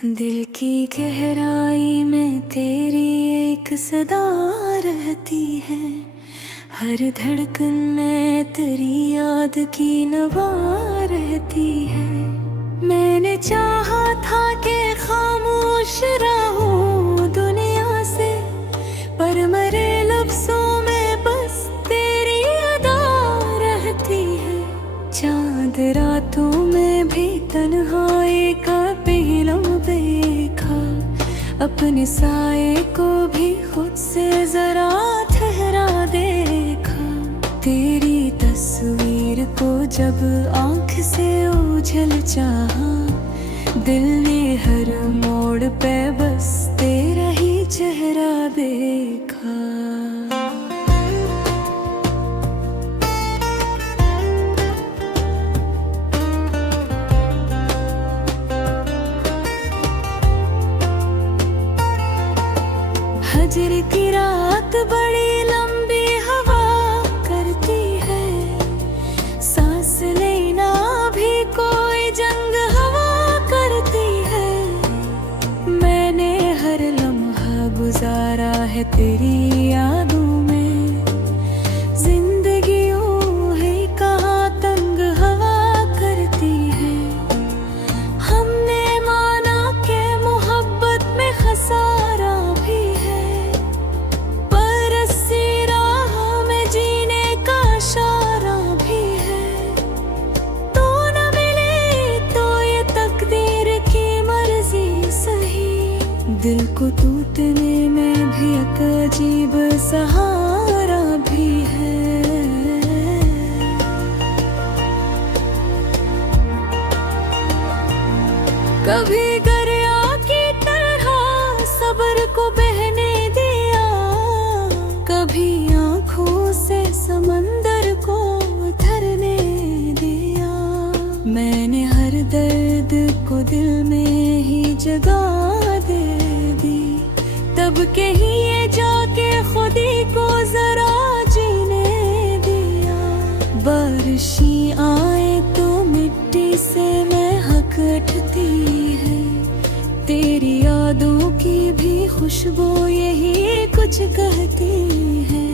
दिल की गहराई में तेरी एक सदा रहती है। हर धड़कन में तेरी याद की नवा रहती है। मैंने चाहा था कि खामोश रहूं दुनिया से, पर मरे लफ्जों में बस तेरी अदा रहती है। चांद रातों में भी तन्हाई का पहलू देखा, अपने साए को भी खुद से जरा ठहरा देखा। तेरी तस्वीर को जब आँख से ओझल चाहा, दिल ने हर मोड़ पे बस तेरा ही चेहरा देखा। हजर की रात बड़ी लंबी हवा करती है, सांस लेना भी कोई जंग हवा करती है। मैंने हर लम्हा गुजारा है तेरी यादों में, जिंदगी यूं ही कहाँ तंग हवा करती है। हमने माना के मोहब्बत में खसारा भी है, दिल को टूटने में भी एक अजीब सहारा भी है। कभी दरिया की तरह सब्र को बहने दिया, कभी आँखों से समंदर को उतरने दिया। मैंने हर दर्द को दिल में ही जगा दे दी, तब के ही ये जाके खुदी को जरा जीने दिया। बारिशी आए तो मिट्टी से महक उठती है, तेरी यादों की भी खुशबू यही कुछ कहती है।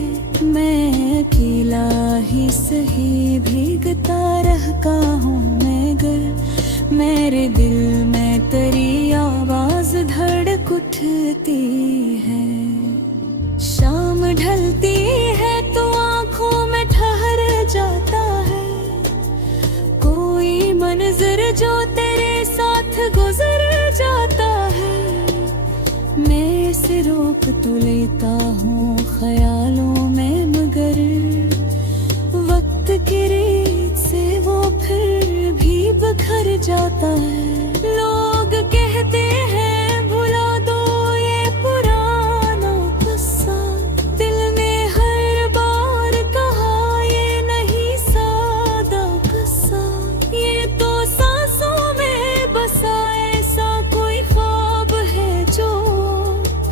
मैं अकेला ही सही भीगता रहता हूँ मगर मेरे दिल में तेरी आवाज धड़क उठती है। शाम ढलती है तो आँखों में ठहर जाता है कोई मंजर जो तेरे साथ गुजर जाता है। मैं इसे रोक तो लेता हूँ ख्यालों में, मगर वक्त की रीत से वो फिर भी बिखर जाता है। लोग कहते हैं भुला दो ये पुराना किस्सा, दिल ने हर बार कहा ये नहीं सादा किस्सा। ये तो सांसों में बसा ऐसा कोई ख्वाब है जो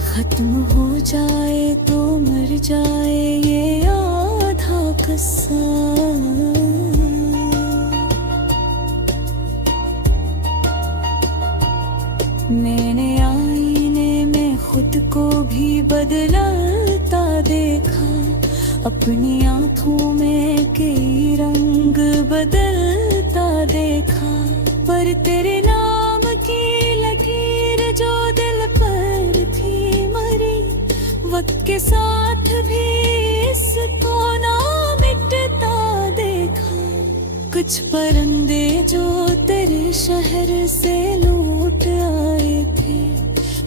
खत्म हो जाए तो मर जाए ये आधा किस्सा। मैंने आईने में खुद को भी बदलता देखा, अपनी आँखों में कई रंग बदलता देखा। पर तेरे नाम की लकीर जो दिल पर थी मरी, वक्त के साथ भी इसको ना मिटता देखा। कुछ परिंदे जो तेरे शहर से लौट आए थे,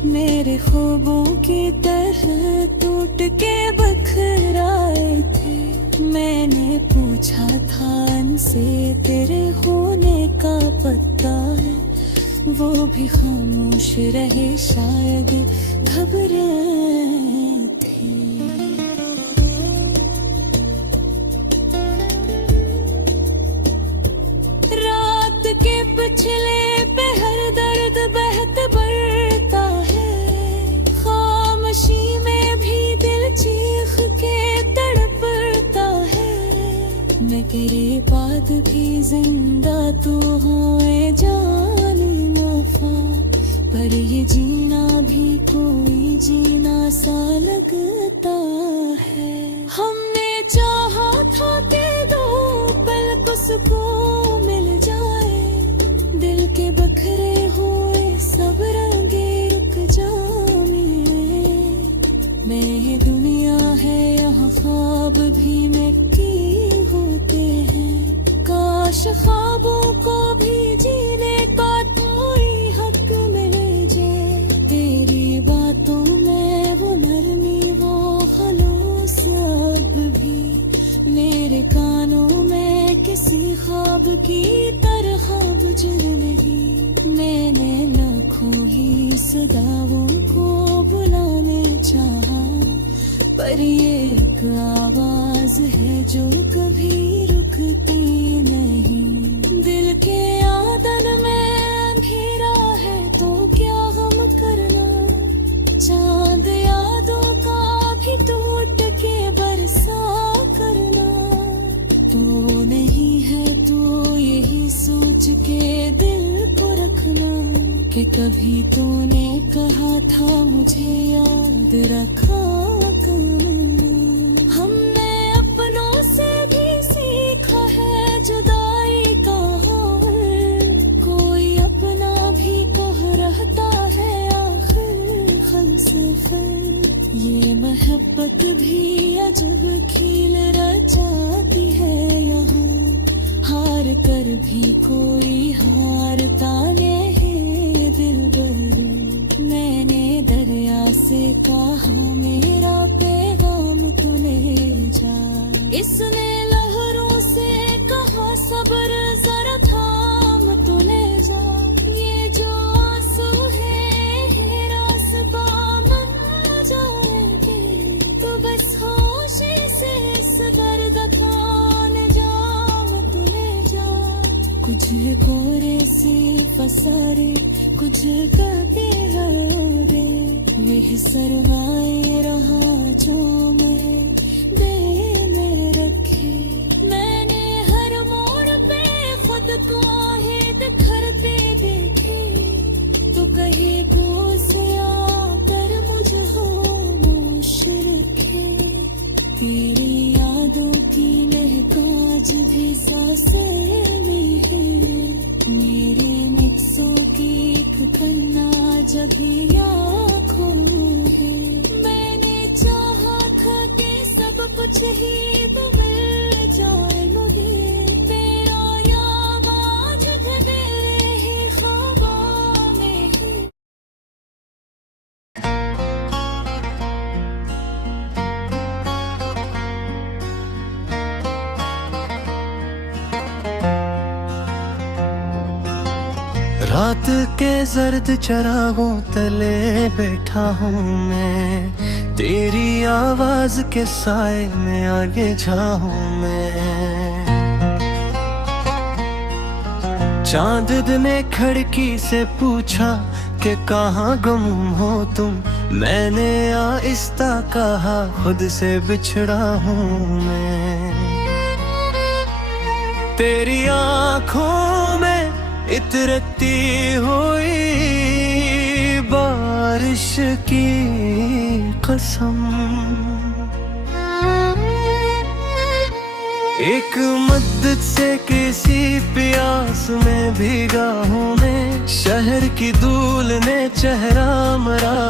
मेरे ख्वाबों की तरह टूट के बखर आए थे। मैंने पूछा था उनसे तेरे होने का पता है, वो भी खामोश रहे शायद घबराए थे। रात के पिछले पहर दर्द बहत बढ़ता है, खामोशी में भी दिल चीख के तड़पता है। मैं तेरे बाद भी जिंदा तू हो जाने वफा, पर पर ये जीना भी कोई जीना सा लगता है। हमने चाहा था कि दो पल उसको मिल जाए, दिल के बखरे हुए सब रंगे रुक जाए। मैं ये दुनिया है यहाँ ख्वाब भी मिट्टी होते हैं, काश ख्वाबों को भी जीने का कोई हक मिले जाए। तेरी बातों में वो नरमी वो खलूस अब भी मेरे कानों में किसी ख्वाब की तरह बुझल नहीं। मैंने लाखों ही सदाओं को बुलाने चाहा, पर ये एक आवाज है जो कभी रुकती नहीं। दिल के आदन में अंधेरा है तो क्या हम करना, चांद यादों का भी टूट के बरसा करना। तू नहीं है तो यही सोच के दिल को रखना कि कभी तूने कहा था मुझे याद रखा करना। हमने अपनों से भी सीखा है जुदाई का हाल, कोई अपना भी कह रहता है आखिर हमसफर। ये मोहब्बत भी अजब खेल रचाती है यहाँ, हार कर भी कोई हारता नहीं दिलबर। मैंने दरिया से कहा मेरा पैगाम तू ले जा, इसने लहरों से कहा सब्र जरा थाम तू ले जा। ये जो आंसू है रास्ता बन जाएंगे, तो बस होशी से सबर दफान जाम तू ले जा। कुछ कोरे से पसारे कुछ करते हरे, वे सरवाए रहा जो मैं दिल में रखे। मैंने हर मोड़ पे खुद को ही बिखरते देखे, तो कहे बोझ आकर मुझे होश रखे। तेरी यादों की महकाज भी सासर में है, मेरे निक्सों की एक पन्ना जब भी आँखों है। मैंने चाहा था कि सब कुछ ही तो मिल जाए मुझे, तेरा याद आज भी मेरे ही ख्वाबों में है। रात के जर्द चरागों तले बैठा हूँ मैं, तेरी आवाज के साए में आगे जाऊं मैं। चांद ने खिड़की से पूछा कि कहाँ गुम हो तुम, मैंने आहिस्ता कहा खुद से बिछड़ा हूँ मैं। तेरी आँखों में इतरती हुई बारिश की कसम, एक मद्दत से किसी प्यास में भीगा हूँ मैं। शहर की धूल ने चेहरा मरा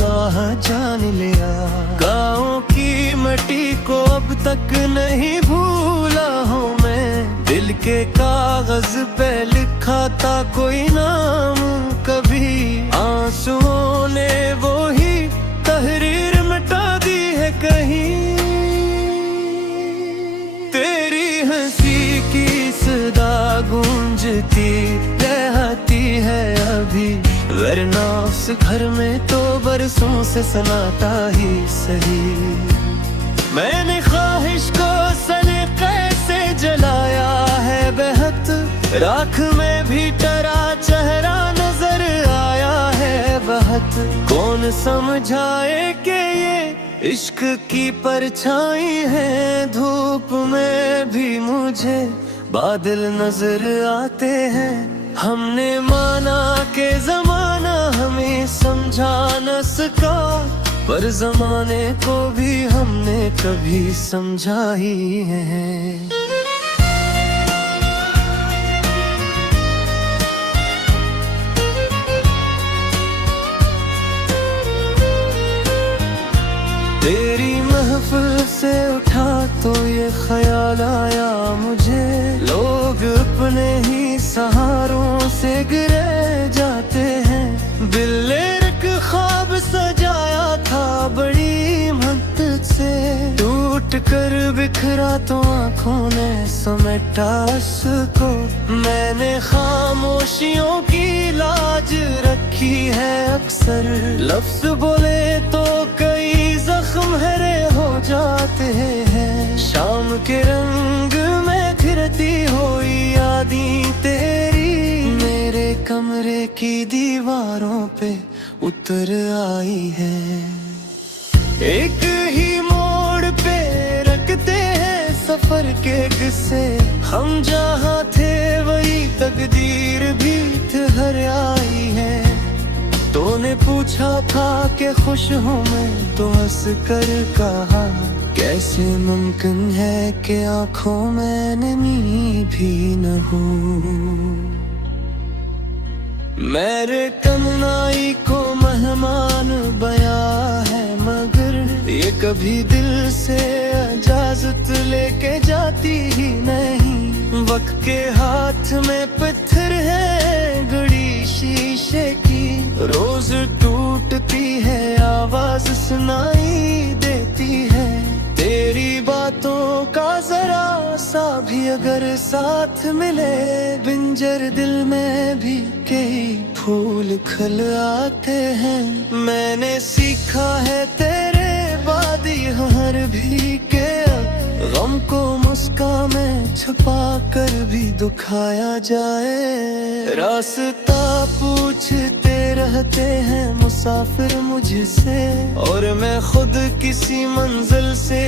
कहाँ जान लिया, गाँव की मिट्टी को अब तक नहीं भूला हूँ मैं। दिल के कागज पे लिखा था कोई नाम कभी, आंसुओं ने वो ही तहरीर मिटा दी है कहीं। तेरी हंसी की सदा गूंजती रहती है अभी, वरना उस घर में तो बरसों से सन्नाटा ही सही। मैंने ख्वाहिश को सलीके से जलाया है बेहद, राख में भी टरा चेहरा नजर आया है बहुत। कौन समझाए कि ये इश्क की परछाई है, धूप में भी मुझे बादल नजर आते हैं। हमने माना कि जमाना हमें समझा न सका, पर जमाने को भी हमने कभी समझा ही है। तेरी महफिल से उठा तो ये ख्याल आया मुझे, लोग अपने ही सहारों से गिरे जाते हैं। दिल एक ख्वाब सजाया था बड़ी मदद से, टूट कर बिखरा तो आंखों ने समेटा उसको। मैंने खामोशियों की लाज रखी है अक्सर, लफ्ज बोले तो कई जख्म हरे हो जाते हैं। शाम के रंग में घिरती हुई यादें तेरी मेरे कमरे की दीवारों पे उतर आई है। एक ही मोड़ पे रखते हैं सफर के किस्से, हम जहाँ थे वही तकदीर भी ठहर आई है। तूने पूछा था कि खुश हूँ मैं, तो हंस कर कहा कैसे मुमकिन है कि आंखों में नमी भी न हो। मेरे तन्हाई को मेहमान बया है, मगर ये कभी दिल से इजाजत लेके जाती ही नहीं। वक्त के हाथ में पत्थर है घड़ी शीशे की, रोज टूटती है आवाज सुनाई देती है। तेरी बातों का जरा सा भी अगर साथ मिले, बिंजर दिल में भी कई फूल खिल आते हैं। मैंने सीखा है तेरे बाद हर भी के गम को मुस्कान में छुपा कर भी दुखाया जाए। रास्ता पूछते रहते हैं मुसाफिर मुझसे, और मैं खुद किसी मंजिल से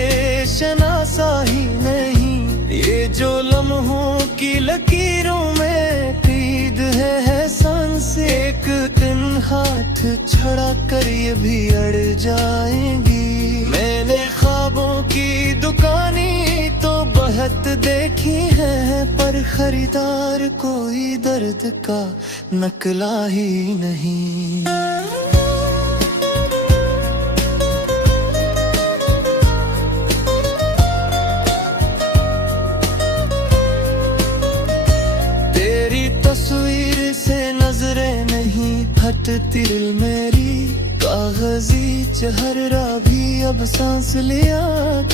शनासा ही नहीं। ये जो लम्हों की लकीरों में पीद है एहसान से, एक दिन हाथ छड़ा कर ये भी अड़ जाएंगी। मैंने ख्वाबों की दुकानें तो बहुत देखी है, पर खरीदार कोई दर्द का नकला ही नहीं। तेरी तस्वीर से नजरें नहीं हटती दिल मेरी, कागजी चेहरा भी अब सांस लिया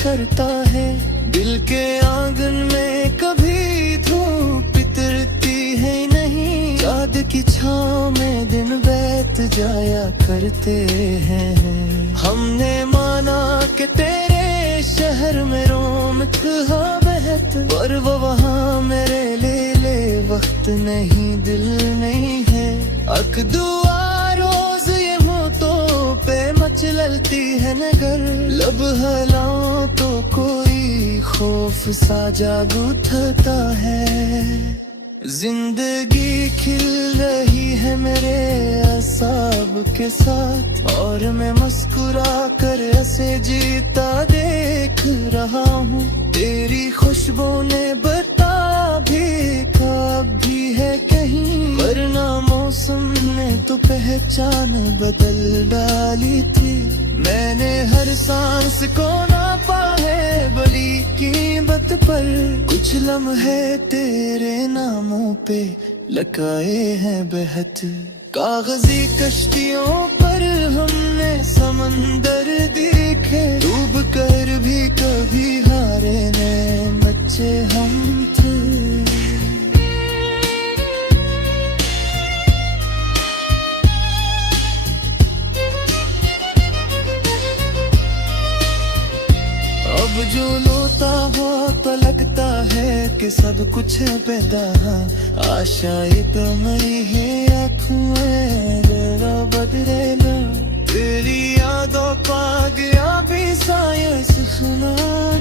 करता है। दिल के आंगन में कभी धूप उतरती है नहीं, चाँद की छाँव में दिन बीत जाया करते हैं। हमने माना कि तेरे शहर में रोम था बहत, पर वो वहाँ मेरे ले वक्त नहीं दिल नहीं है। अक दुआ रोज ये मोतों पे मचलती है नगर, लब हलाओं तो कोई खौफ सा जाग उठता है। जिंदगी खिल रही है मेरे असाब के साथ, और मैं मुस्कुरा कर ऐसे जीता देख रहा हूँ। तेरी खुशबू ने बताया भी ख्वाब भी है कहीं, वरना मौसम ने तो पहचान बदल डाली थी। मैंने हर सांस को नापा है बड़ी कीमत पर, कुछ लम्हे तेरे नामों पे लकाए हैं बेहद। कागजी कश्तियों पर हमने समंदर देखे, डूब कर भी कभी हारे ने बच्चे हम थे। अब जो लोता हो तो लगता है कि सब कुछ पैदा, आशाएं तो मरी है आँखों में जरा बदलेगा। तेरी यादों पा गया भी साया सुना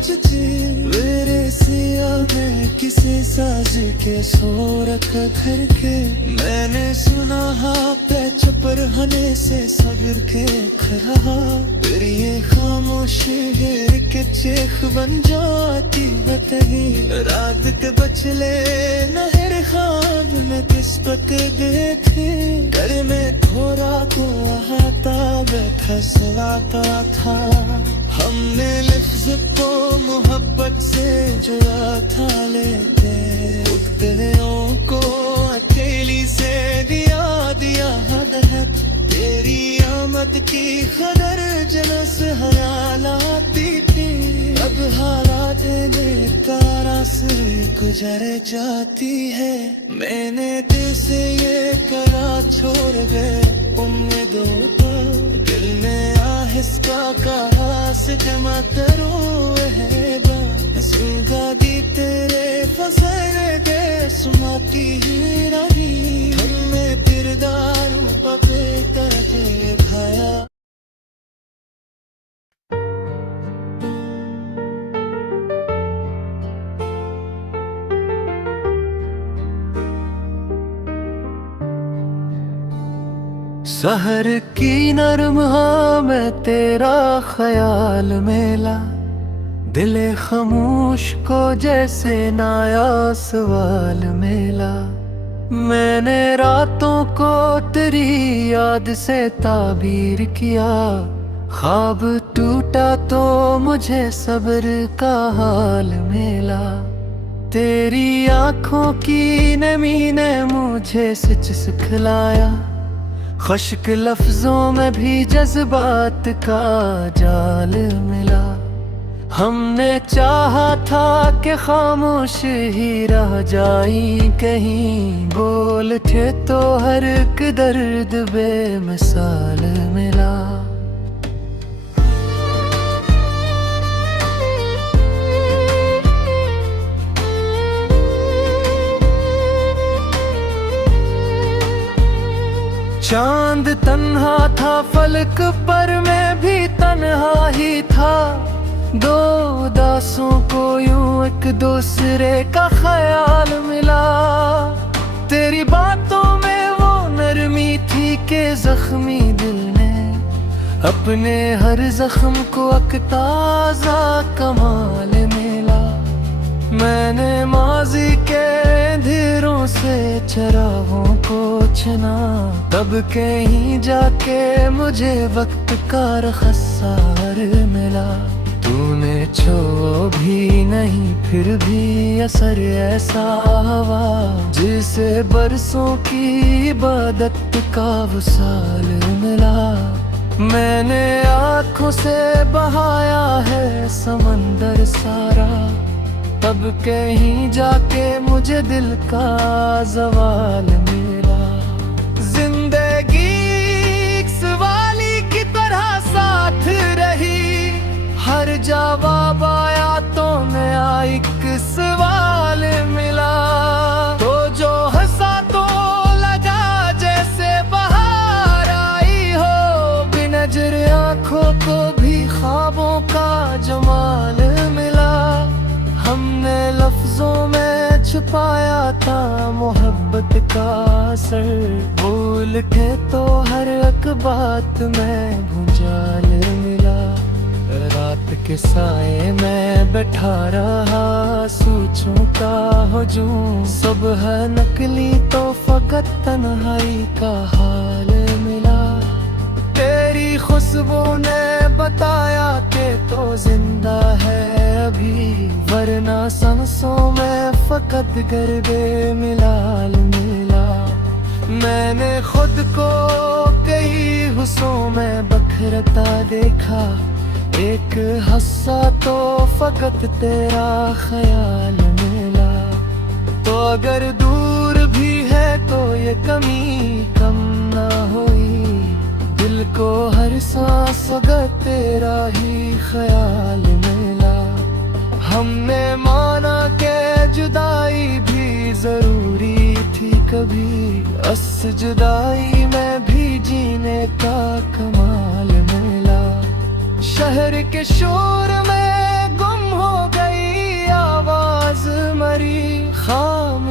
तुझे, मेरे सिया में किस से साज के सो रख घर के। मैंने सुना पे छपर हने से सगर के खरा, फिर ये खामोश हेर के चेख बन जाती बतही। रात के बचले नहर ख्वाब में किस पक देखे, घर में थोड़ा को आता बैठा सलाता था। हमने लफ्ज को मोहब्बत से जुड़ा था लेते, उठते को अकेली से दिया हदहत। तेरी आमद की खबर जनस हयाल आती थी, अब हालात तारा से गुजर जाती है। मैंने दिल से ये करा छोड़ गए उम्मीदों को, दिल में आहिस्ता कहा से जमा करो है सुनगा दी तेरे फसल के सुनाती ही रही। हमें किरदारों पके करके भाया। सहर की नरम हाँ में तेरा ख्याल मेला, दिले खामोश को जैसे नया सवाल मेला। मैंने रातों को तेरी याद से ताबीर किया, ख्वाब टूटा तो मुझे सब्र का हाल मिला। तेरी आँखों की नमी ने मुझे सच सिखलाया, खुश्क लफ्जों में भी जज्बात का जाल मिला। हमने चाहा था कि खामोश ही रह जाई कहीं, बोल थे तो हर एक दर्द बेमिसाल मिला। चांद तन्हा था फलक पर, मैं भी तन्हा ही था। दो दासों को यूं एक दूसरे का ख्याल मिला। तेरी बातों में वो नरमी थी कि जख्मी दिल ने अपने हर जख्म को एक ताजा कमाल मिला। मैंने माजी के अंधेरों से चरागों को छना, तब कहीं जाके मुझे वक्त का रखसार मिला। तूने छो भी नहीं फिर भी असर ऐसा हवा, जिसे बरसों की इबादत का वसाल मिला। मैंने आँखों से बहाया है समंदर सारा, तब कहीं जाके मुझे दिल का जवाल मिला। जिंदगी एक सवाली की तरह साथ रही, हर जवाब आया तो नया एक सवाल मिला। तो जो हंसा तो लगा जैसे बाहर आई हो, बिनजर आँखों को भी ख्वाबों का जमाल मिला। हमने लफ्जों में छुपाया था मोहब्बत का असर, भूल के तो हर एक बात में भूचाल मिला। रात के साए में बैठा रहा सोचों का हुजूम, सुबह नकली तो फकत तन्हाई का हाल मिला। तेरी खुशबू ने बताया कि तो जिंदा है अभी, वरना सांसों में फकत गर्दे मिलाल मिला। मैंने खुद को कई हुस्सों में बखरता देखा, एक हस्सा तो फकत तेरा ख्याल मिला। तो अगर दूर भी है तो ये कमी कम ना हुई, दिल को हर सांस अगर तेरा ही ख्याल मिला। हमने माना के जुदाई भी जरूरी थी कभी, अस जुदाई में भी जीने का कमाल मिला। शहर के शोर में गुम हो गई आवाज मरी,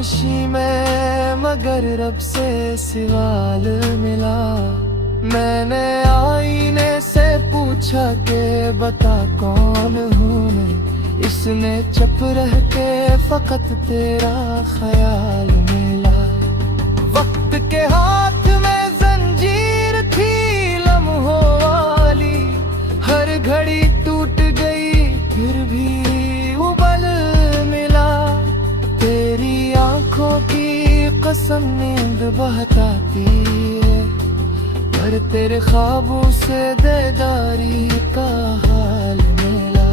खामोशी में मगर रब से सवाल मिला। मैंने आईने से पूछा के बता कौन हूँ मैं, इसने चुप रह के फकत तेरा ख्याल मिला। वक्त के हाथ में जंजीर थी लम्हों वाली, हर घड़ी टूट गई फिर भी उबल मिला। तेरी आंखों की कसम नींद बहताती है, पर तेरे ख्वाबों से देदारी का हाल मिला।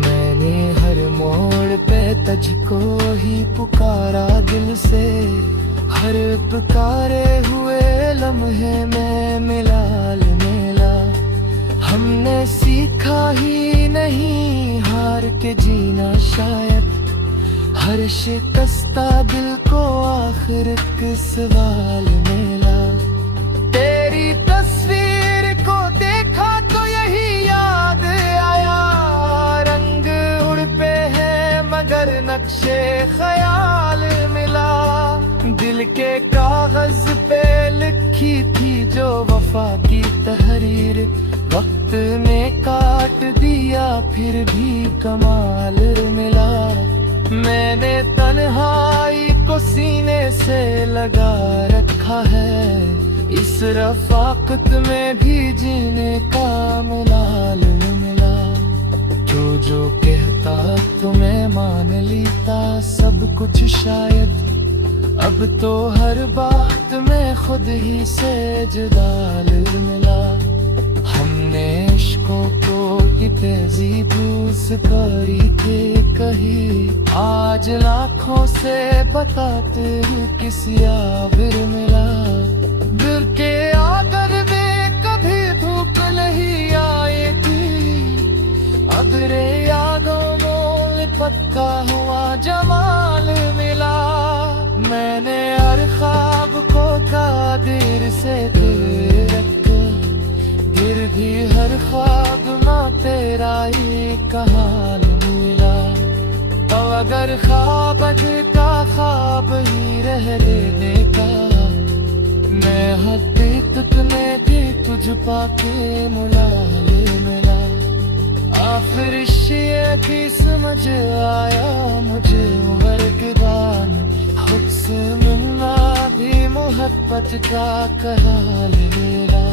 मैंने हर मोड़ पे तुझको ही पुकारा दिल से, हर पुकारे हुए लम्हे में मिलाल मिला। हमने सीखा ही नहीं हार के जीना शायद, हर शिकस्ता दिल को आखिर एक सवाल मिला। तेरी तस्वीर को देखा तो यही याद आया, रंग उड़ पे है मगर नक्शे ख्याल मिला। दिल के कागज पे लिखी थी जो वफा की तहरीर, वक्त ने काट दिया फिर भी कमाल मिला। मैंने तन्हाई को सीने से लगा रखा है, इस रफाकत में भी जीने का मिलाल मिला। जो कहता तुम्हें मान लेता सब कुछ शायद, अब तो हर बात में खुद ही से जुदाल मिला। हमने इश्कों को ये तहजीब करी थी कही, आज लाखों से बताते किस आबिर मिला। दिल के आगर में कभी धूप नहीं आएगी, अगरे यादों में पक्का हुआ जमाल मिला। मैंने हर ख्वाब को कादिर से दे रखा, फिर भी हर ख्वाब ना तेरा ही कहाल मिला। तो अगर ख्वाब का ख्वाब ही रह लेने का, मैं हकीकतने भी तुझ पाके मुलाल मिला। आखिर ये भी समझ आया मुझे उम्र के बाद, खुद से मिलना भी मोहब्बत का कहाल मिला।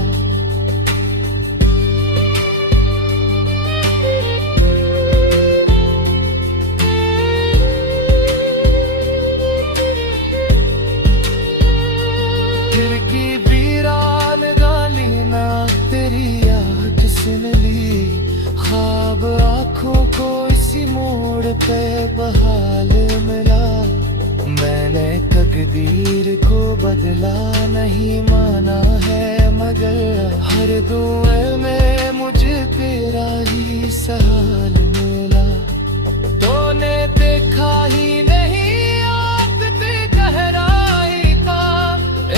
खिड़की वीरान गाली ना तेरी याद सुन ली, ख्वाब आँखों को इसी मोड़ पे बहाल मिला। मैंने तकदीर को बदला नहीं माना है, मगर हर दुआ में मुझे तेरा ही सहाल मिला। तूने देखा ही नहीं आग की गहराई का,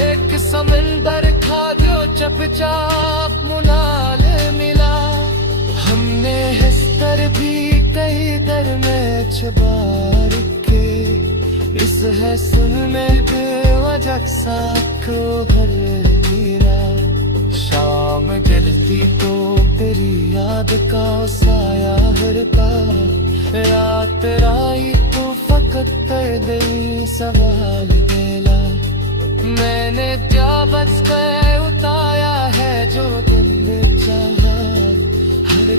एक समंदर था जो चुपचाप मुलाल मिला। हमने हंसकर भी कई दर में छुपा रखे, इस है सुन में बेवजह सा को भर मीरा। शाम जलती तो तेरी याद का साया हरता, रात आई तो फकत दिल सवाल मिला। मैंने जा बच कर उताया है जो दिल चाहा, हर